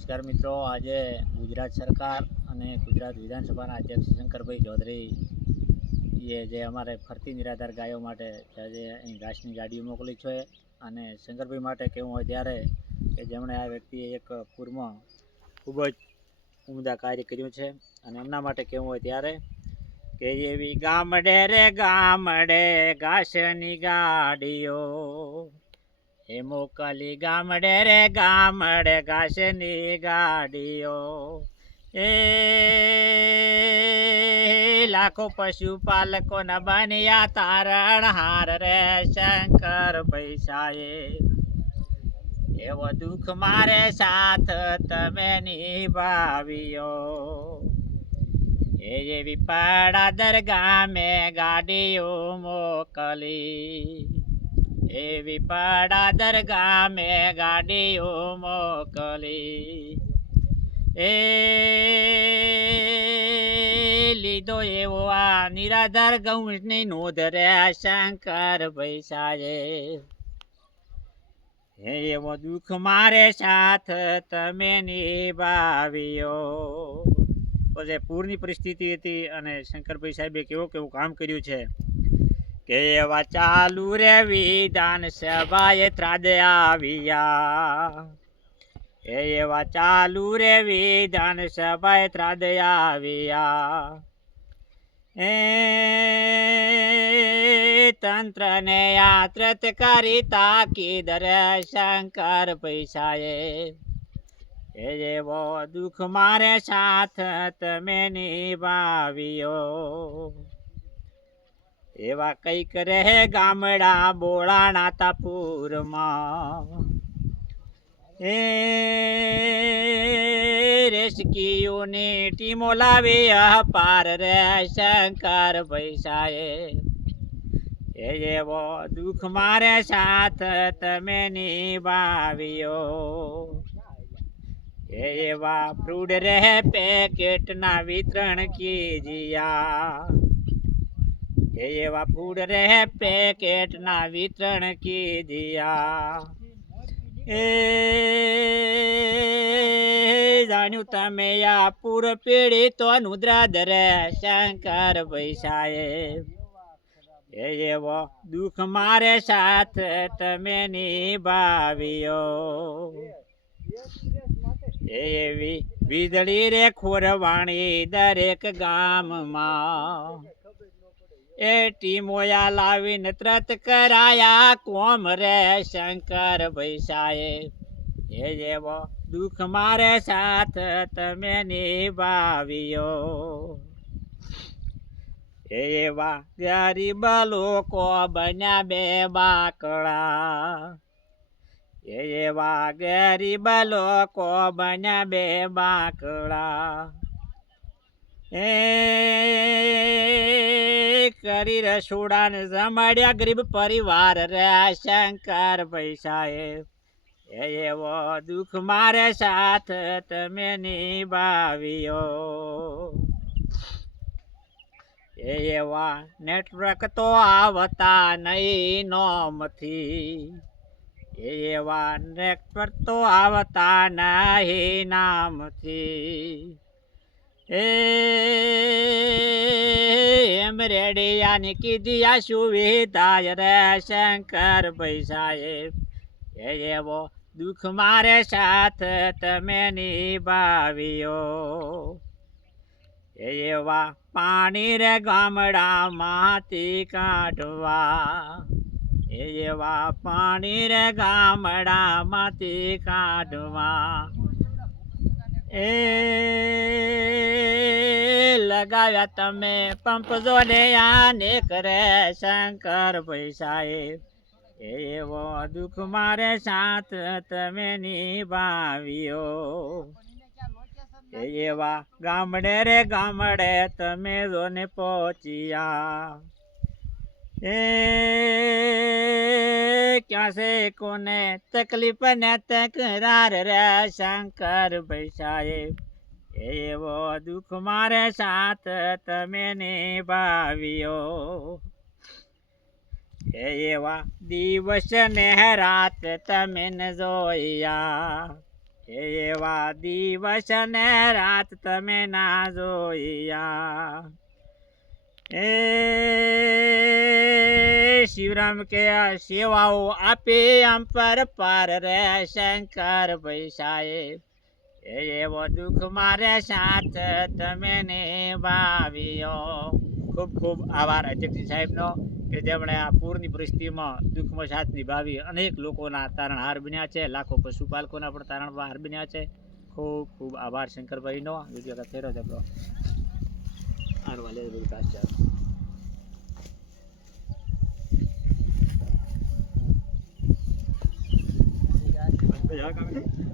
નમસ્કાર મિત્રો, આજે ગુજરાત સરકાર અને ગુજરાત વિધાનસભાના અધ્યક્ષ શંકરભાઈ ચૌધરી એ જે અમારે ફરતી નિરાધાર ગાયો માટે આજે અહીં ઘાસની ગાડીઓ મોકલી છે અને શંકરભાઈ માટે કેવું હોય ત્યારે કે જેમણે આ વ્યક્તિએ એક પૂરમાં ખૂબ જ ઉમદા કાર્ય કર્યું છે અને એમના માટે કેવું હોય ત્યારે કે એવી ગામડે રે ગામડે ઘાસની ગાડીઓ એ મોકલી ગામડે રે, ગામડે ઘાસની ગાડીઓ. એ લાખો પશુપાલકોના બન્યા તારણ હાર રે, શંકર પૈસાએ એવો દુઃખ મારે સાથ તમે નિભાવ્યો. એ એવી પાડાદર ગામે ગાડીઓ મોકલી. એવી પાડાદર ગામે ગાડીઓ મોકલી. એ લીધો એવો આ નિરાધાર ગૌની નોંધ રહ્યા શંકર પૈસાએ એવો દુઃખ મારે સાથ તમે નિભાવ્યો. પછી પૂરની પરિસ્થિતિ હતી અને શંકરભાઈ સાહેબે કેવું કેવું કામ કર્યું છે. એવા ચાલુ રે વિધાન સભાએ ત્રાદે આવ્યા એવા ચાલુ રે વિધાન સભાએ ત્રાદે આવ્યા એ તંત્રને યાત્રત કરી તાકીદ રે શંકર પૈસાએ. એ એવો દુઃખ મારે સાથ તમે નિભાવ્યો. એવા કંઈક રહે ગામડા બોળાણા તાપુરમાં? એ રેસ્ક્યુની ટીમો લાવી અપાર રે શંકર પૈસાએ એવો દુઃખ મારે સાથ તમે નિભાવ્યો. એવા ફ્રૂડ રહે પેકેટના વિતરણ કીજિયા. એવા ફૂડ રહે પેકેટના વિતરણ કીધિયા એ જાણ્યું તમે આ પૂર પીડિતો નુદ્રાદ રે શંકર પૈસાએ એ એવો દુઃખ મારે સાથ તમે નિભાવ્યો. એવી વીજળી રે ખોરવાણી દરેક ગામમાં. એ ટીમોયા લાવીને ત્રત કરાયા, કોમ રે શંકર ભૈસાએ. એ જેવો દુઃખ મારે સાથ તમે નિભાવ્યો. એવા ગરીબ લોકો બન્યા બે બાકડા. એવા ગરીબ લોકો બન્યા બે બાકડા. એ કરી રસોડાને જમાડ્યા ગરીબ પરિવાર રે, શંકર પૈસા એ એવો દુઃખ મારે સાથ તમે નિભાવ્યો. એ એવા નેટવર્ક તો આવતા નહીં, નોમથી. એ એવા નેટવર્ક તો આવતા નહીં, નામથી. એમ રેડિયાની કીધી આ સુવિધા રે શંકર પૈસાએ એ એવો દુઃખ મારે સાથ તમે નિભાવ્યો. એવા પાણી રે ગામડામાંથી કાઢવા. એવા પાણી રે ગામડામાંથી કાઢવા. એ લગાવ્યા તમે પંપ જોડે આને કરે શંકર પૈસાએ એવો દુઃખ મારે સાથ તમે નિભાવ્યો. એવા ગામડે રે ગામડે તમે જોને પહોંચ્યા. એ ક્યાં છે કોને તકલીફ ને તકરાર રે શંકર ભૈસાએ? એવો દુઃખ મારે સાથ તમે નિભાવ્યો. એવા દિવસ ને રાત તમે ન જોયા એવા દિવસ ને રાત તમે ના જોયા. એ શિવરામ કે આ સેવાઓ આપે આમ પર પાર રે શંકર પૈસાએ એવો દુઃખ મારે સાથ તમે ને ભાવ્યો ખૂબ ખૂબ આભાર અધ્યક્ષ સાહેબનો કે જેમણે આ પૂરની પરિસ્થિતિમાં દુઃખમાં સાથ નિભાવી અનેક લોકોના તારણહાર બન્યા છે, લાખો પશુપાલકોના પણ તારણહાર બન્યા છે. ખૂબ ખૂબ આભાર શંકરભાઈનો. વીડિયો ફેરો છે Claro, valeu do cachorro. Obrigado. Obrigado, Gabriel.